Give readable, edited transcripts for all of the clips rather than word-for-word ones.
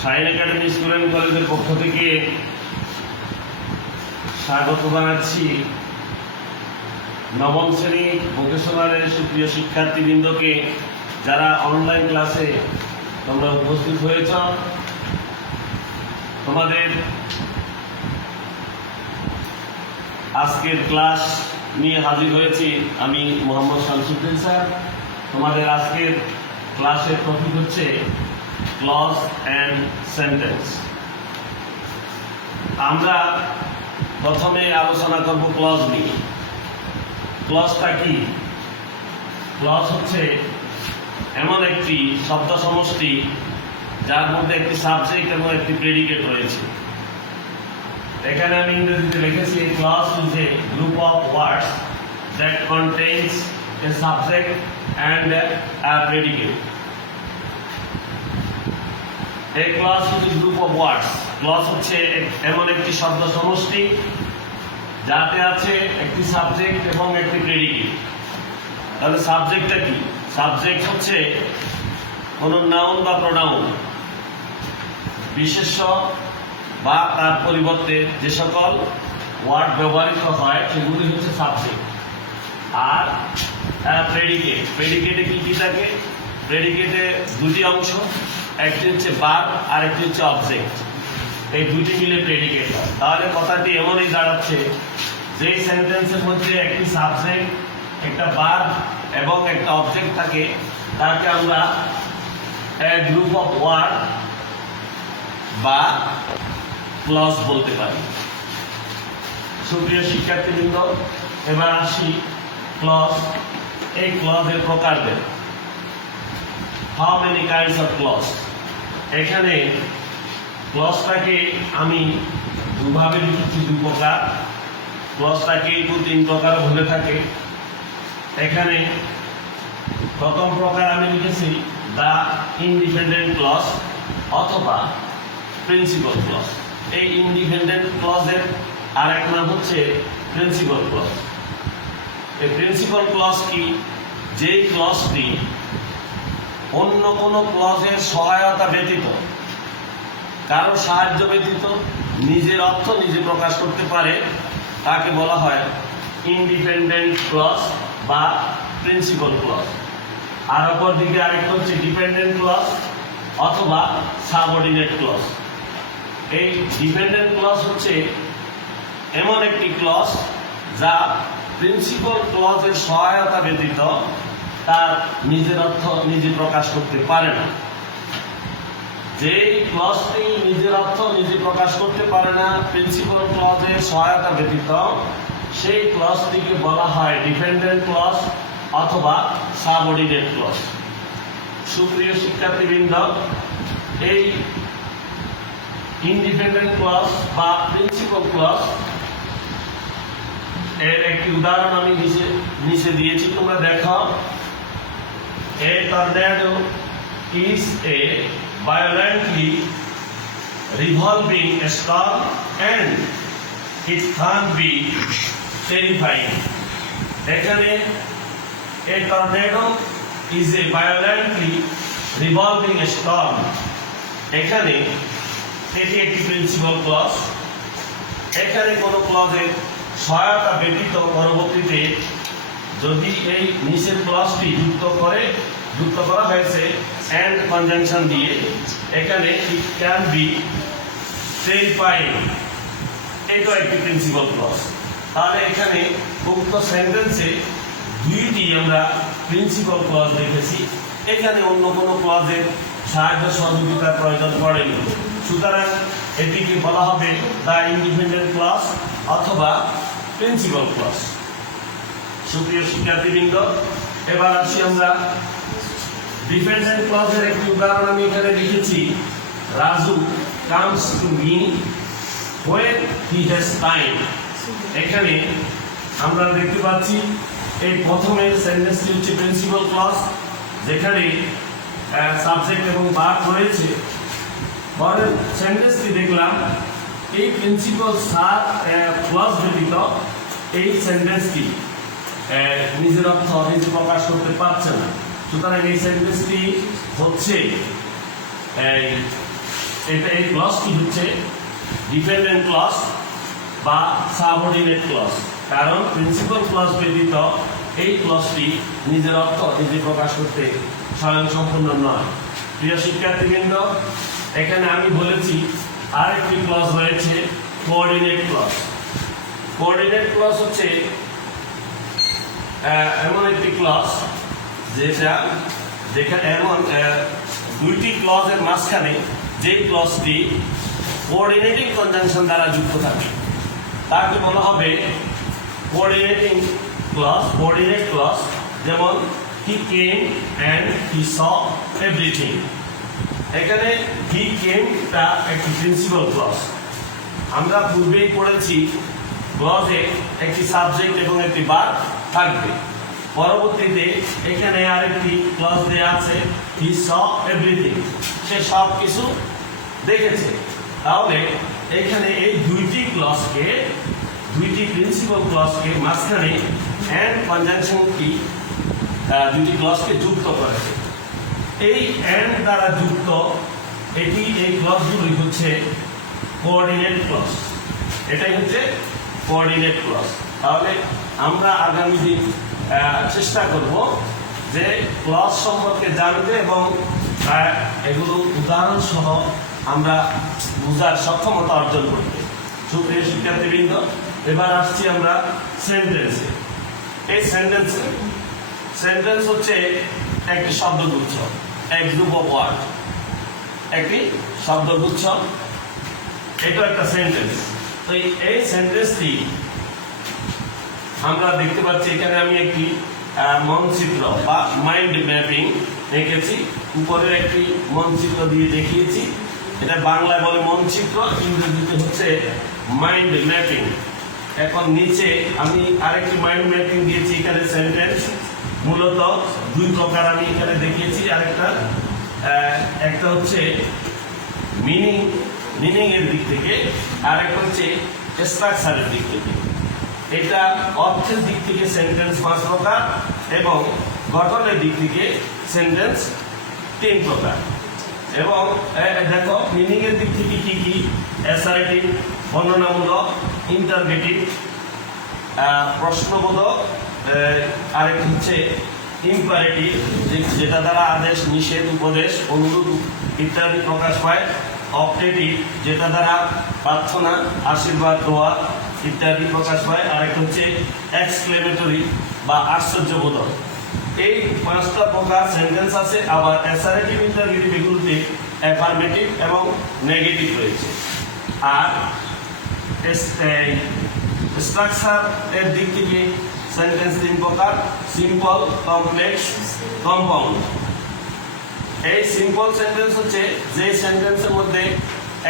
Shahin academy school and কলেজের পক্ষ থেকে স্বাগত জানাচ্ছি নবম শ্রেণী ভোকেশনালের সুপ্রিয় শিক্ষার্থীবৃন্দকে, যারা অনলাইন ক্লাসে তোমরা উপস্থিত হয়েছ। তোমাদের আজকের ক্লাস নিয়ে হাজির হয়েছি আমি মোহাম্মদ শামসুদ্দিন স্যার। তোমাদের আজকের ক্লাসের টপিক হচ্ছে ক্লজ অ্যান্ড সেন্টেন্স। আমরা প্রথমে আলোচনা করব ক্লজ নিয়ে। ক্লজটা কি? ক্লজ হচ্ছে এমন একটি শব্দ সমষ্টি যার মধ্যে একটি সাবজেক্ট এবং একটি প্রেডিকেট রয়েছে। এখানে আমি ইংরেজিতে লিখেছি a clause is a group of words that contains a subject and a predicate. A clause is a group of words. Clause হচ্ছে এমন একটি শব্দ সমষ্টি যাতে আছে একটি সাবজেক্ট এবং একটি প্রেডিকেট। তাহলে সাবজেক্টটা কি? সাবজেক্ট হচ্ছে কোন নাউন বা প্রোনাউন, বিশেষ্য বা তার পরিবর্তে যে সকল ওয়ার্ড ব্যবহৃত হয় সেগুলি হচ্ছে সাবজেক্ট। আর প্রেডিকেট, প্রেডিকেটে কি কি থাকে? প্রেডিকেটে দুটি অংশ, একটি হচ্ছে ভার্ব আর একটি হচ্ছে অবজেক্ট। এই দুটি মিলে প্রেডিকেট হয়। তাহলে কথাটি এমনই দাঁড়াচ্ছে যে সেন্টেন্সের মধ্যে একটি সাবজেক্ট, একটা ভার্ব এবং একটা অবজেক্ট থাকে, তাকে আমরা গ্রুপ অফ ওয়ার্ড বা ক্লজ বলতে পারি। সুপ্রিয় শিক্ষার্থীবৃন্দ, এবার আসি ক্লজ। এই ক্লজের প্রকারভেদ। How many kinds of clause? এখানে ক্লজটাকে আমি দুভাবে লিখেছি, দুই প্রকার। ক্লজটাকে তিন প্রকার হয়ে থাকে। এখানে প্রথম প্রকার আমি লিখেছি দ্য ইন্ডিপেন্ডেন্ট ক্লজ অথবা প্রিন্সিপাল ক্লজ। এই ইন্ডিপেন্ডেন্ট ক্লজের আরেক নাম হচ্ছে প্রিন্সিপাল ক্লজ। এই প্রিন্সিপাল ক্লজ কি? যেই ক্লজটি অন্য কোনো ক্লজের সহায়তা ব্যতীত, কারো সাহায্য ব্যতীত নিজের অর্থ নিজে প্রকাশ করতে পারে, তাকে বলা হয় ইন্ডিপেন্ডেন্ট ক্লজ বা প্রিন্সিপাল ক্লজ। আর অপর দিকে আরেকটা হচ্ছে ডিপেন্ডেন্ট ক্লজ অথবা সাবঅর্ডিনেট ক্লজ। এই ডিপেন্ডেন্ট ক্লজ হচ্ছে এমন একটি ক্লজ যা প্রিন্সিপাল ক্লজের সহায়তা ব্যতীত তার নিজের অর্থ নিজে প্রকাশ করতে পারে না। যেই ক্লজটি নিজের অর্থ নিজে প্রকাশ করতে পারে না প্রিন্সিপাল ক্লজের সহায়তা ব্যতীত, সেই ক্লজটিকে বলা হয় ডিপেন্ডেন্ট ক্লজ অথবা সাবঅর্ডিনেট ক্লজ। সুপ্রিয় শিক্ষার্থীবৃন্দ, এই ইন্ডিপেন্ডেন্ট ক্লজ বা প্রিন্সিপাল ক্লজ এর একটি উদাহরণ আমি নিচে দিয়েছি, তোমরা দেখো। A tornado is a violently revolving storm and it can be terrifying. এখানে a tornado is a violently revolving storm, এখানে এটি একটি প্রিন্সিপাল ক্লজ। এখানে কোনো ক্লজের সহায়তা ব্যতীত পরবর্তীতে যদি এই নিচের ক্লজটি যুক্ত করা হয়েছে এন্ড কনজাংশন দিয়ে, এখানে ইট ক্যান বি টেরিফাইং, এটাও একটি প্রিন্সিপাল ক্লজ। তাহলে এখানে উক্ত সেন্টেন্সে দুইটি আমরা প্রিন্সিপাল ক্লজ দেখেছি। এখানে অন্য কোনো ক্লজের সাহায্য সহযোগিতার প্রয়োজন পড়েনি। সুতরাং এটিকে বলা হবে দ্য ইন্ডিপেন্ডেন্ট ক্লজ অথবা প্রিন্সিপাল ক্লজ। সুপ্রিয় শিক্ষার্থীবৃন্দ, এবার আসি আমরা ডিপেন্ডেন্ট ক্লজের একটি উদাহরণ আমি এখানে লিখেছি। Raju comes to me when he has time. এখানে আমরা দেখতে পাচ্ছি এই প্রথমের সেন্টেন্সটি হচ্ছে প্রিন্সিপাল ক্লজ, যেখানে সাবজেক্ট এবং ভার্ব রয়েছে। পরের সেন্টেন্সটি দেখলাম এই প্রিন্সিপাল ক্লজ ব্যতীত এই সেন্টেন্সটি নিজের অর্থ নিজে প্রকাশ করতে পারছে না। সুতরাং এই সেন্টেন্সটি হচ্ছে এই ক্লজটি হচ্ছে ডিপেন্ডেন্ট ক্লজ বা সাবঅর্ডিনেট ক্লজ, কারণ প্রিন্সিপাল ক্লজ ব্যতীত এই ক্লজটি নিজের অর্থ নিজে প্রকাশ করতে স্বয়ংসম্পূর্ণ নয়। প্রিয় শিক্ষার্থীবৃন্দ, এখানে আমি বলেছি আরেকটি ক্লজ রয়েছে কোঅর্ডিনেট ক্লজ। কোঅর্ডিনেট ক্লজ হচ্ছে এমন একটি ক্লজ যেখানে এমন দুইটি ক্লজের মাঝখানে যে ক্লজটি কোঅর্ডিনেটিং কনজাংশন দ্বারা যুক্ত থাকে তাকে বলা হবে কোঅর্ডিনেটিং ক্লজ, কোঅর্ডিনেট ক্লজ। যেমন হি came and he saw everything. এখানে হি কেমটা একটি প্রিন্সিপাল ক্লজ। আমরা পূর্বেই পড়েছি ক্লজে একটি সাবজেক্ট এবং একটি ভার্ব থাকবে। পরবর্তীতে এখানে আরেকটি ক্লজ দেয়া আছে হি স এভরিথিং, সে সব কিছু দেখেছে। তাহলে এখানে এই দুইটি ক্লজকে, দুইটি প্রিন্সিপাল ক্লজকে মাঝখানে অ্যান্ড কনজাংশনটি দুইটি ক্লজকে যুক্ত করেছে। এই অ্যান্ড দ্বারা যুক্ত এই ক্লজগুলি হচ্ছে কোঅর্ডিনেট ক্লজ। এটাই হচ্ছে কোঅর্ডিনেট ক্লজ। তাহলে আমরা আগামী দিন চেষ্টা করব যে ক্লজ সম্পর্কে জানতে এবং এগুলো উদাহরণ সহ আমরা বোঝার সক্ষমতা অর্জন করতে। সুপ্রিয় শিক্ষার্থীবৃন্দ, এবার আসছি আমরা সেন্টেন্সে। এই সেন্টেন্স হচ্ছে একটি শব্দগুচ্ছ, এক গ্রুপ অফ ওয়ার্ড, একটি শব্দগুচ্ছ। এটা একটা সেন্টেন্স। তো এই সেন্টেন্সটি আমরা দেখতে পাচ্ছি, এখানে আমি একটি মানচিত্র বা মাইন্ড ম্যাপিং এঁকেছি। উপরের একটি মানচিত্র দিয়ে দেখিয়েছি। এটা বাংলায় বলে মানচিত্র, ইংরেজিতে হচ্ছে মাইন্ড ম্যাপিং। এখন নিচে আমি আরেকটি মাইন্ড ম্যাপিং দিয়েছি। এখানে সেন্টেন্স মূলত দুই প্রকার আমি এখানে দেখিয়েছি। একটা হচ্ছে মিনিং এর দিক থেকে, আর একটা হচ্ছে স্ট্রাকচারের দিক থেকে। এটা অর্থের দিক থেকে সেন্টেন্স 5 প্রকার এবং গঠনের দিক থেকে সেন্টেন্স 3 প্রকার। এবং দেখো মিনিং এর দিক থেকে কি কি: অ্যাসারেটিভ, বর্ণনামূলক, ইন্টারগেটিভ, প্রশ্নবোধক, আরেকটি হচ্ছে ইম্পারেটিভ, যেটা দ্বারা আদেশ, নিষেধ, উপদেশ, অনুরোধ ইত্যাদি প্রকাশ পায়, অপটেটিভ, যেটা দ্বারা প্রার্থনা, আশীর্বাদ, দোয়া ইত্যাদি প্রকাশ পায়, আরেকটা হচ্ছে এক্সক্লেমেটরি বা আশ্চর্যবোধক। এই 5টা প্রকার সেন্টেন্স আছে। আবার অ্যাসারেটিভ, ইন্টারগেটিভ এগুলোতে অ্যাফার্মেটিভ এবং নেগেটিভ রয়েছে। আর স্ট্রাকচার এর দিক থেকে সেন্টেন্স 3 প্রকার: সিম্পল, কমপ্লেক্স, কম্পাউন্ড। এই সিম্পল সেন্টেন্স হচ্ছে যে সেন্টেন্সের মধ্যে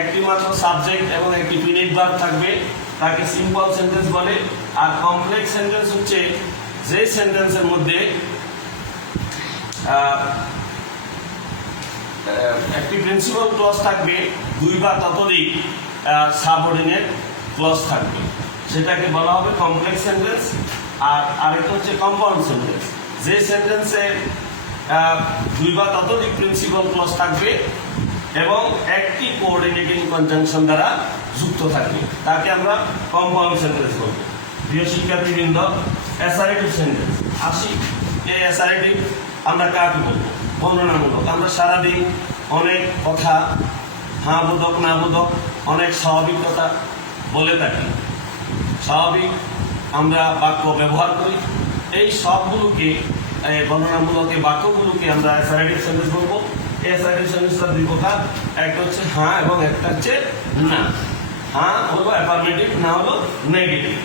একটি মাত্র সাবজেক্ট এবং একটি প্রিডিকেট ভার্ব থাকবে, তাকে সিম্পল সেন্টেন্স বলে। আর কমপ্লেক্স সেন্টেন্স হচ্ছে যে সেন্টেন্সের মধ্যে একটি প্রিন্সিপাল ক্লজ থাকবে, 2 বা ততোধিক সাবঅর্ডিনেট ক্লজ থাকবে, সেটাকে বলা হবে কমপ্লেক্স সেন্টেন্স। আর আরেকটা হচ্ছে কম্পাউন্ড সেন্টেন্স, যে সেন্টেন্সে 2 বা ততোধিক প্রিন্সিপাল ক্লজ থাকবে এবং একটি কোঅর্ডিনেটিং কনজাংশন দ্বারা যুক্ত থাকবে, তাকে আমরা কম্পাউন্ড সেন্টেন্স বলবো। প্রিয় শিক্ষার্থীবৃন্দ, অ্যাসারেটিভ সেন্টেন্স আসি। এই অ্যাসারেটিভ আমরা কাকে বলবো? বর্ণনামূলক। আমরা সারাদিন অনেক কথা, হ্যাঁ বোধক, না বোধক, অনেক স্বাভাবিক কথা বলে থাকি। স্বাভাবিক আমরা বাক্য ব্যবহার করি। এই সবগুলোকে, বর্ণনামূলক বাক্যগুলোকে আমরা অ্যাসারেটিভ সেন্টেন্স বলবো। এই অ্যাসারেটিভ সেন্টেন্সটা 2 প্রকার: একটা হচ্ছে হ্যাঁ এবং একটা হচ্ছে না। হ্যাঁ হলো অ্যাফার্মেটিভ, না হলো নেগেটিভ।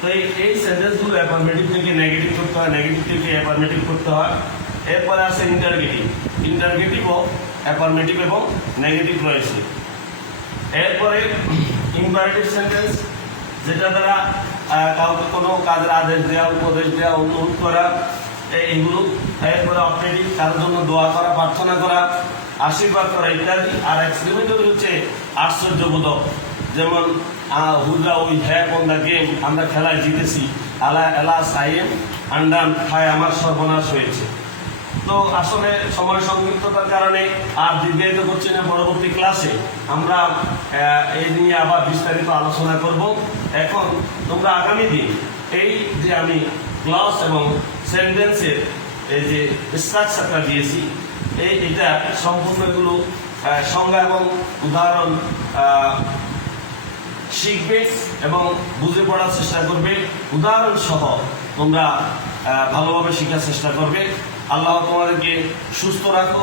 তো এই সেন্টেন্সগুলো অ্যাফার্মেটিভ থেকে নেগেটিভ করতে হয়, নেগেটিভ থেকে অ্যাফার্মেটিভ করতে হয়। এরপরে আছে ইন্টারগেটিভ। ইন্টারগেটিভও অ্যাফার্মেটিভ এবং নেগেটিভ রয়েছে। এরপরে ইম্পারেটিভ সেন্টেন্স, যেটা দ্বারা কাউকে কোনো কাজের আদেশ দেওয়া, উপদেশ দেওয়া, অনুরোধ করা, এইগুলো। এরপরে অপটেটিভ, কারোর জন্য দোয়া করা, প্রার্থনা করা, আশীর্বাদ করা ইত্যাদি। আর এক্সক্লেমেটরি হচ্ছে আশ্চর্যবোধক, যেমন hurrah we have won the game, আমরা খেলায় জিতেছি। আলা এলাস আই এম আন্ডান, খায় আমার সর্বনাশ হয়েছে। তো তো আসলে সময় সংক্ষিপ্ততার কারণে আর দীর্ঘায়িত করছি না। পরবর্তী ক্লাসে আমরা এই নিয়ে আবার বিস্তারিত আলোচনা করব। এখন তোমরা আগামী দিন এই যে আমি ক্লজ এবং সেন্টেন্সের এই যে স্ট্রাকচারটা দিয়েছি, এটা সম্পূর্ণ এগুলো সংজ্ঞা এবং উদাহরণ শিখবে এবং বুঝে পড়ার চেষ্টা করবে। উদাহরণ সহ তোমরা ভালোভাবে শেখার চেষ্টা করবে। আল্লাহ তোমাদেরকে সুস্থ রাখো,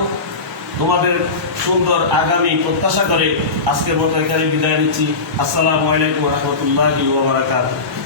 তোমাদের সুন্দর আগামী প্রত্যাশা করে আজকের মতো এখানে বিদায় নিচ্ছি। আসসালামু আলাইকুম ওয়া রাহমাতুল্লাহি ওয়া বারাকাতুহু।